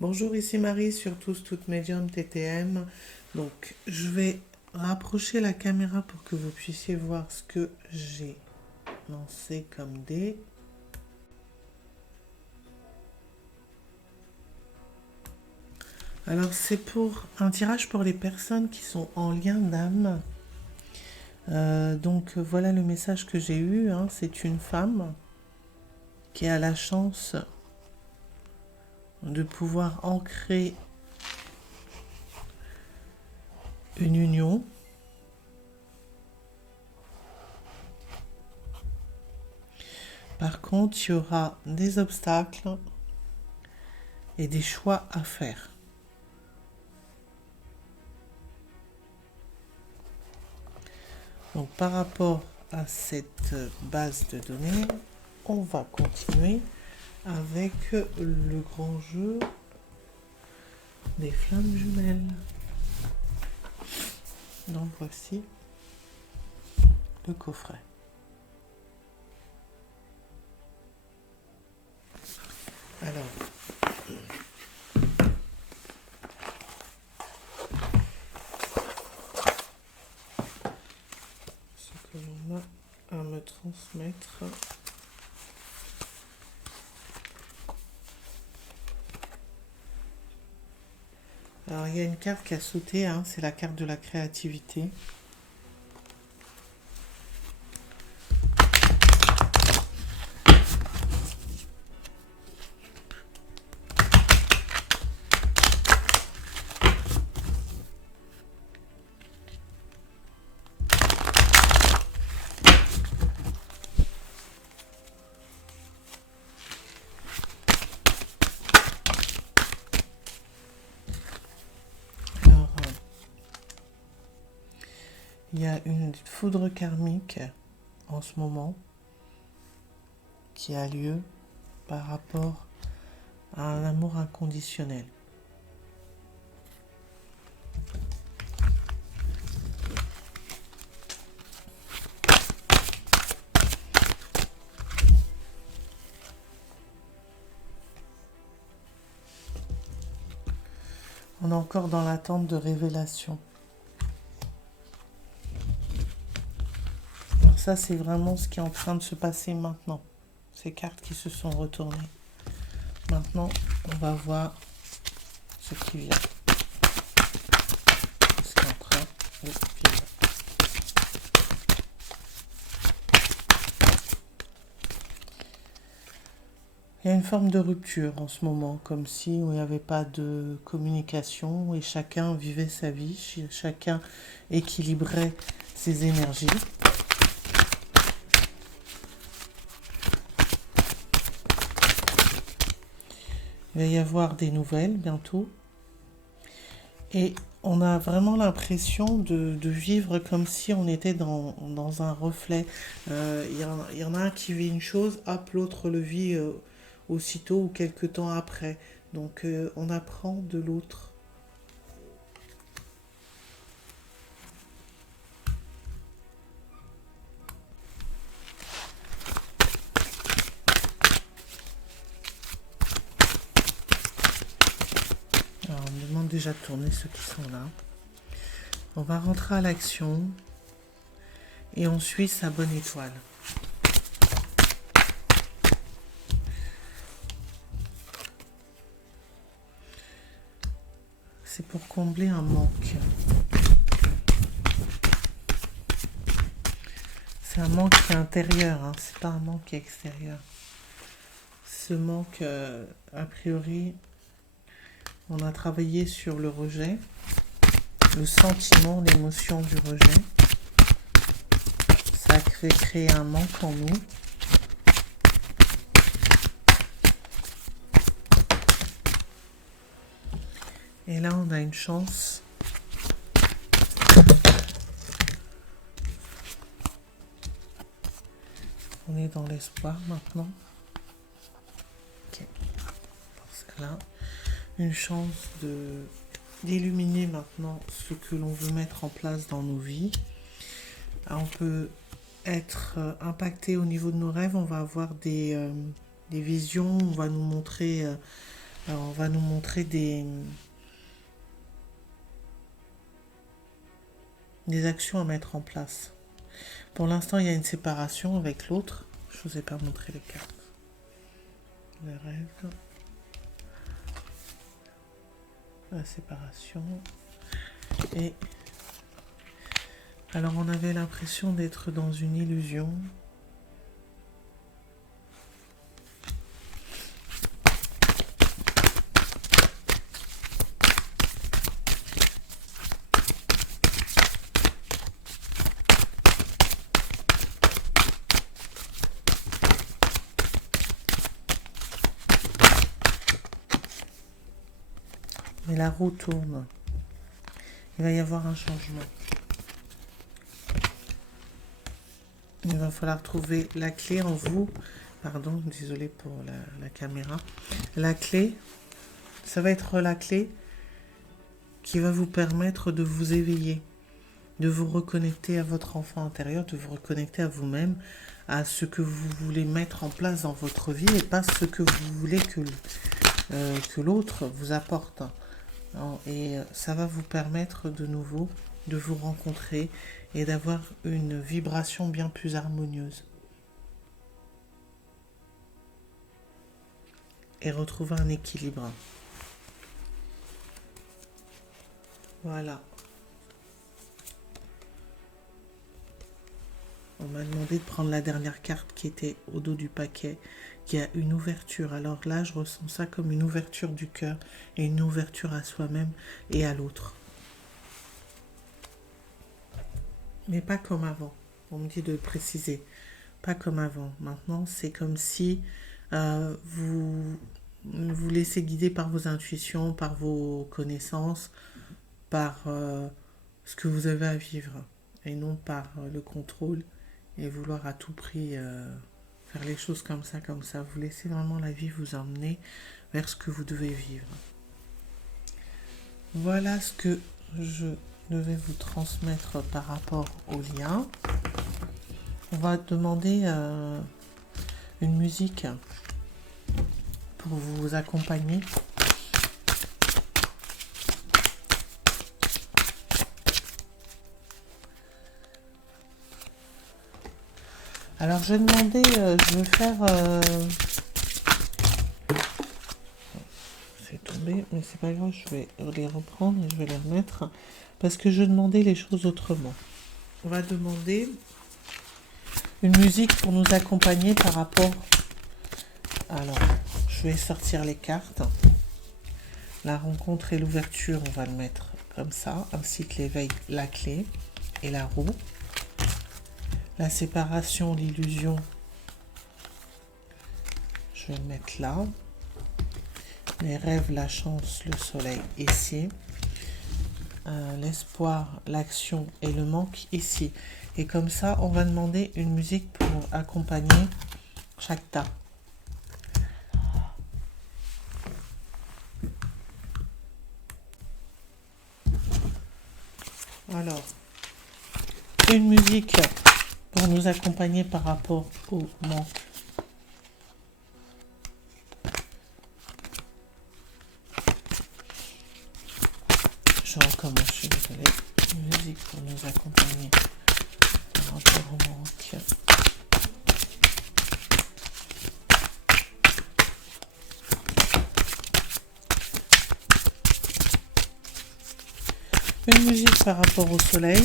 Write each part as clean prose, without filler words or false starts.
Bonjour, ici Marie sur Tous Toutes Médium TTM. Donc, je vais rapprocher la caméra pour que vous puissiez voir ce que j'ai lancé comme dés. Alors, c'est pour un tirage pour les personnes qui sont en lien d'âme. Donc, voilà le message que j'ai eu. C'est une femme qui a la chance de pouvoir ancrer une union. Par contre, il y aura des obstacles et des choix à faire. Donc, par rapport à cette base de données, on va continuer avec le grand jeu des flammes jumelles. Donc, voici le coffret. Alors, ce que l'on a à me transmettre. Alors, il y a une carte qui a sauté, c'est la carte de la créativité. Alors, il y a une foudre karmique en ce moment qui a lieu par rapport à un amour inconditionnel. On est encore dans l'attente de révélation. Alors ça, c'est vraiment ce qui est en train de se passer maintenant. Ces cartes qui se sont retournées. Maintenant, on va voir ce qui vient. Ce qui est en train de vivre. Il y a une forme de rupture en ce moment, comme si il n'y avait pas de communication et chacun vivait sa vie, chacun équilibrait ses énergies. Il va y avoir des nouvelles bientôt. Et on a vraiment l'impression de vivre comme si on était dans un reflet. Il y en a un qui vit une chose, hop, l'autre le vit aussitôt ou quelque temps après. Donc on apprend de l'autre. Alors on me demande déjà de tourner ceux qui sont là. On va rentrer à l'action et on suit sa bonne étoile. C'est pour combler un manque. C'est un manque qui est intérieur, c'est pas un manque qui est extérieur. Ce manque, a priori, on a travaillé sur le rejet, le sentiment, l'émotion du rejet. Ça a créé un manque en nous. Et là, on a une chance. On est dans l'espoir maintenant. Ok. Dans ce cas-là, une chance d'illuminer maintenant ce que l'on veut mettre en place dans nos vies. On peut être impacté au niveau de nos rêves. On va avoir des des visions, on va nous montrer des actions à mettre en place. Pour l'instant, il y a une séparation avec l'autre. Je ne vous ai pas montré les cartes. Le rêve. La séparation. Et alors, on avait l'impression d'être dans une illusion. Mais la roue tourne. Il va y avoir un changement. Il va falloir trouver la clé en vous. Pardon, désolé pour la caméra. La clé, ça va être la clé qui va vous permettre de vous éveiller, de vous reconnecter à votre enfant intérieur, de vous reconnecter à vous-même, à ce que vous voulez mettre en place dans votre vie et pas ce que vous voulez que l'autre vous apporte. Et ça va vous permettre de nouveau de vous rencontrer et d'avoir une vibration bien plus harmonieuse. Et retrouver un équilibre. Voilà. On m'a demandé de prendre la dernière carte qui était au dos du paquet, qui a une ouverture. Alors là, je ressens ça comme une ouverture du cœur et une ouverture à soi-même et à l'autre. Mais pas comme avant. On me dit de préciser. Pas comme avant. Maintenant, c'est comme si vous vous laissez guider par vos intuitions, par vos connaissances, par ce que vous avez à vivre, et non par le contrôle et vouloir à tout prix faire les choses comme ça, comme ça. Vous laissez vraiment la vie vous emmener vers ce que vous devez vivre. Voilà ce que je devais vous transmettre par rapport au lien. On va demander une musique pour vous accompagner. Alors je vais demander, je vais faire... c'est tombé, mais c'est pas grave, je vais les reprendre et je vais les remettre. Parce que je demandais les choses autrement. On va demander une musique pour nous accompagner par rapport... Alors, je vais sortir les cartes. La rencontre et l'ouverture, on va le mettre comme ça, ainsi que l'éveil, la clé et la roue. La séparation, l'illusion, je vais le mettre là. Les rêves, la chance, le soleil ici. L'espoir, l'action et le manque ici. Et comme ça, on va demander une musique pour accompagner chaque tas. Alors, une musique pour nous accompagner par rapport au manque. Je recommence, je suis désolée. Une musique pour nous accompagner par rapport au manque. Une musique par rapport au soleil.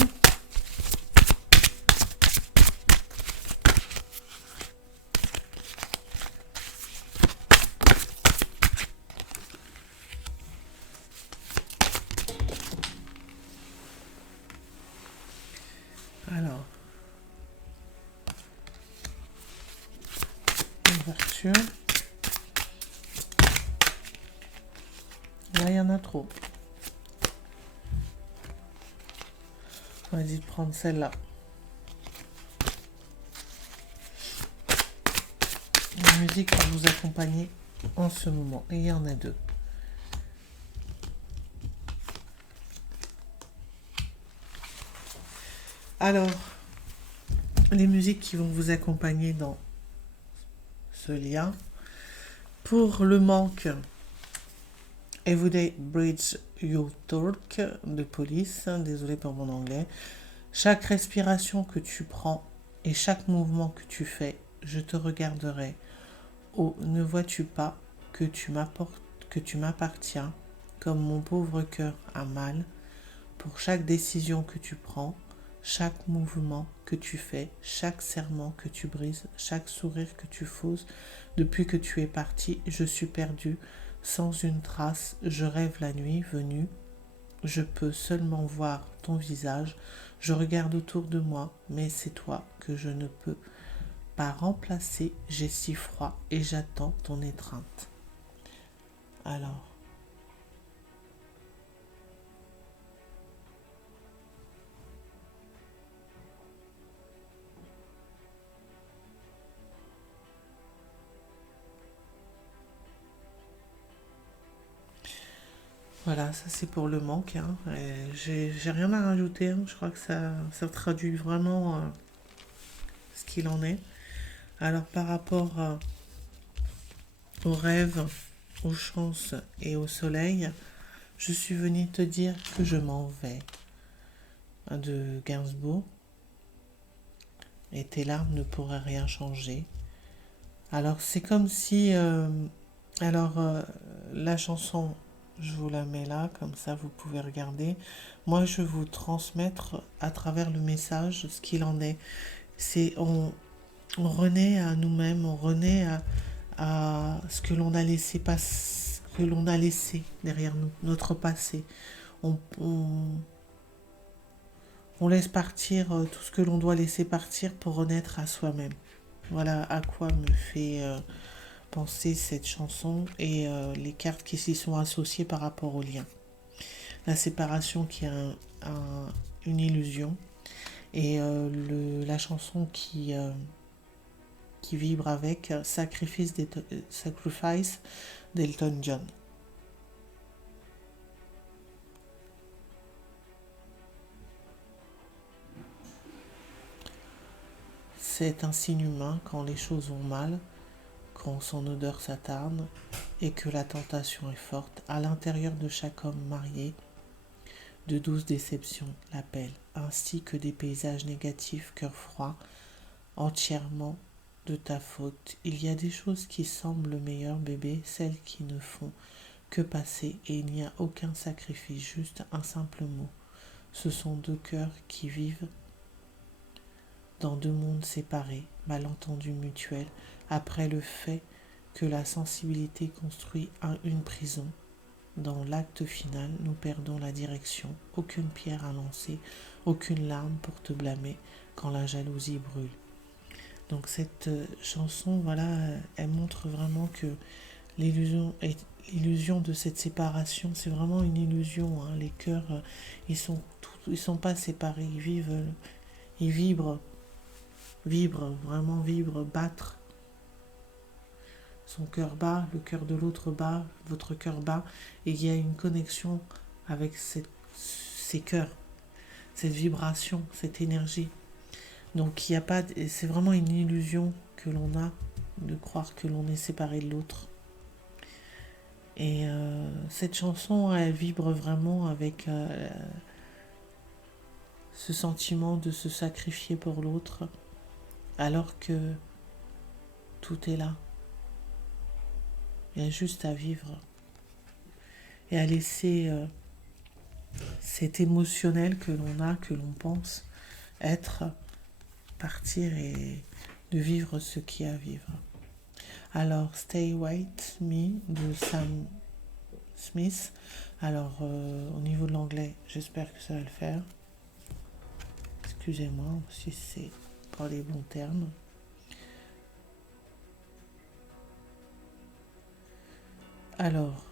Alors, ouverture. Là, il y en a trop. On va dire de prendre celle-là. Une musique pour vous accompagner en ce moment. Et il y en a deux. Alors, les musiques qui vont vous accompagner dans ce lien. Pour le manque, Everyday Bridge Your Talk de police, désolé pour mon anglais. Chaque respiration que tu prends et chaque mouvement que tu fais, je te regarderai. Oh, ne vois-tu pas que que tu m'appartiens, comme mon pauvre cœur a mal, pour chaque décision que tu prends, chaque mouvement que tu fais, chaque serment que tu brises, chaque sourire que tu fausses, depuis que tu es parti, je suis perdu, sans une trace, je rêve la nuit venue, je peux seulement voir ton visage, je regarde autour de moi, mais c'est toi que je ne peux pas remplacer, j'ai si froid et j'attends ton étreinte. Alors, voilà, ça c'est pour le manque. Hein. J'ai rien à rajouter. Hein. Je crois que ça traduit vraiment ce qu'il en est. Alors par rapport aux rêves, aux chances et au soleil, je suis venue te dire que je m'en vais de Gainsbourg et tes larmes ne pourraient rien changer. Alors c'est comme si... alors la chanson, je vous la mets là, comme ça vous pouvez regarder. Moi je vais vous transmettre à travers le message ce qu'il en est. C'est on renaît à nous-mêmes, on renaît à ce que l'on a laissé passer, que l'on a laissé derrière nous, notre passé. On, on, on laisse partir tout ce que l'on doit laisser partir pour renaître à soi-même. Voilà à quoi me fait penser cette chanson et les cartes qui s'y sont associées par rapport au lien. La séparation qui est une illusion et la chanson qui vibre avec Sacrifice d'Elton John. C'est un signe humain quand les choses vont mal, quand son odeur s'attarde et que la tentation est forte. À l'intérieur de chaque homme marié, de douces déceptions l'appellent, ainsi que des paysages négatifs, cœur froid, entièrement de ta faute. Il y a des choses qui semblent meilleures, bébé, celles qui ne font que passer, et il n'y a aucun sacrifice, juste un simple mot. Ce sont deux cœurs qui vivent dans deux mondes séparés, malentendus mutuels, après le fait que la sensibilité construit une prison. Dans l'acte final, nous perdons la direction, aucune pierre à lancer, aucune larme pour te blâmer quand la jalousie brûle. Donc cette chanson, voilà, elle montre vraiment que l'illusion de cette séparation, c'est vraiment une illusion. Hein. Les cœurs, ils sont pas séparés, ils vibrent, battre. Son cœur bat, le cœur de l'autre bat, votre cœur bat, et il y a une connexion avec ces cœurs, cette vibration, cette énergie. Donc il y a pas, c'est vraiment une illusion que l'on a de croire que l'on est séparé de l'autre. Et cette chanson, elle vibre vraiment avec ce sentiment de se sacrifier pour l'autre, alors que tout est là. Il y a juste à vivre et à laisser cet émotionnel que l'on a, que l'on pense être, partir et de vivre ce qu'il y a à vivre. Alors, Stay With Me de Sam Smith. Alors, au niveau de l'anglais, j'espère que ça va le faire. Excusez-moi si c'est pas les bons termes. Alors,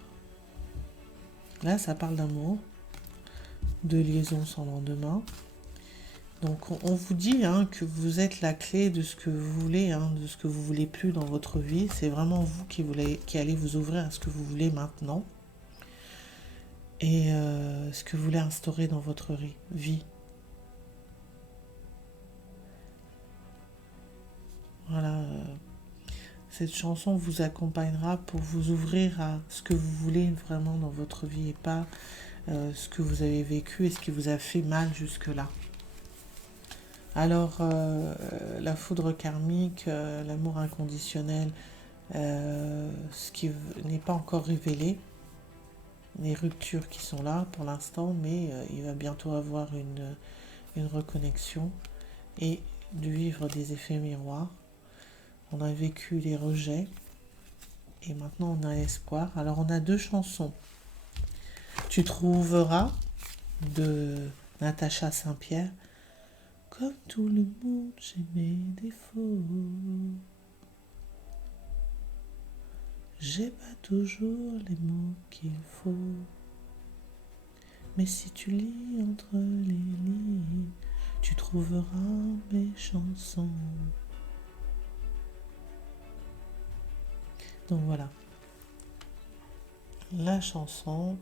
là, ça parle d'amour, de liaison sans lendemain. Donc, on vous dit hein, que vous êtes la clé de ce que vous voulez, hein, de ce que vous voulez plus dans votre vie. C'est vraiment vous qui allez vous ouvrir à ce que vous voulez maintenant et ce que vous voulez instaurer dans votre vie. Voilà, cette chanson vous accompagnera pour vous ouvrir à ce que vous voulez vraiment dans votre vie et pas ce que vous avez vécu et ce qui vous a fait mal jusque-là. Alors, la foudre karmique, l'amour inconditionnel, ce qui n'est pas encore révélé, les ruptures qui sont là pour l'instant, mais il va bientôt avoir une reconnexion et de vivre des effets miroirs. On a vécu les rejets et maintenant on a l'espoir. Alors on a 2 chansons. Tu trouveras de Natacha Saint-Pierre. Comme tout le monde, j'ai mes défauts. J'ai pas toujours les mots qu'il faut. Mais si tu lis entre les lignes, tu trouveras mes chansons. Donc voilà. La chanson.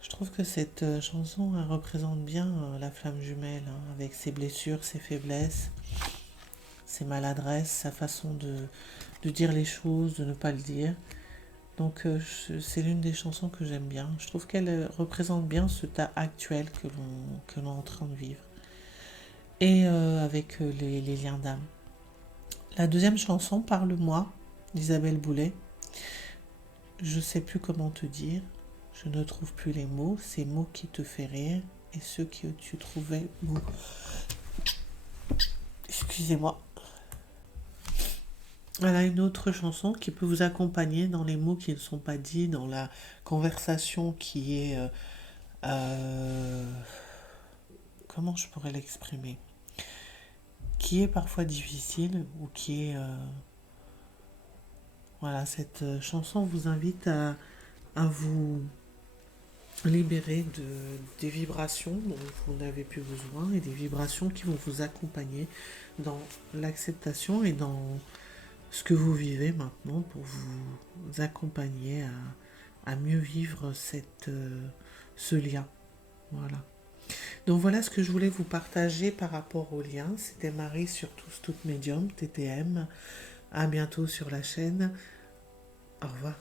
Je trouve que cette chanson elle représente bien la flamme jumelle, hein, avec ses blessures, ses faiblesses, ses maladresses, sa façon de dire les choses, de ne pas le dire. Donc c'est l'une des chansons que j'aime bien. Je trouve qu'elle représente bien ce tas actuel que l'on est en train de vivre. Et avec les liens d'âme. La deuxième chanson, Parle-moi, d'Isabelle Boulet. Je sais plus comment te dire. Je ne trouve plus les mots, ces mots qui te font rire et ceux que tu trouvais beaux. Excusez-moi. Voilà une autre chanson qui peut vous accompagner dans les mots qui ne sont pas dits, dans la conversation qui est... comment je pourrais l'exprimer? Qui est parfois difficile ou qui est... voilà, cette chanson vous invite à vous libérer des vibrations dont vous n'avez plus besoin et des vibrations qui vont vous accompagner dans l'acceptation et dans ce que vous vivez maintenant pour vous accompagner à mieux vivre ce lien. Voilà. Donc voilà ce que je voulais vous partager par rapport au lien. C'était Marie sur Tous Toutes Médium, TTM. À bientôt sur la chaîne. Au revoir.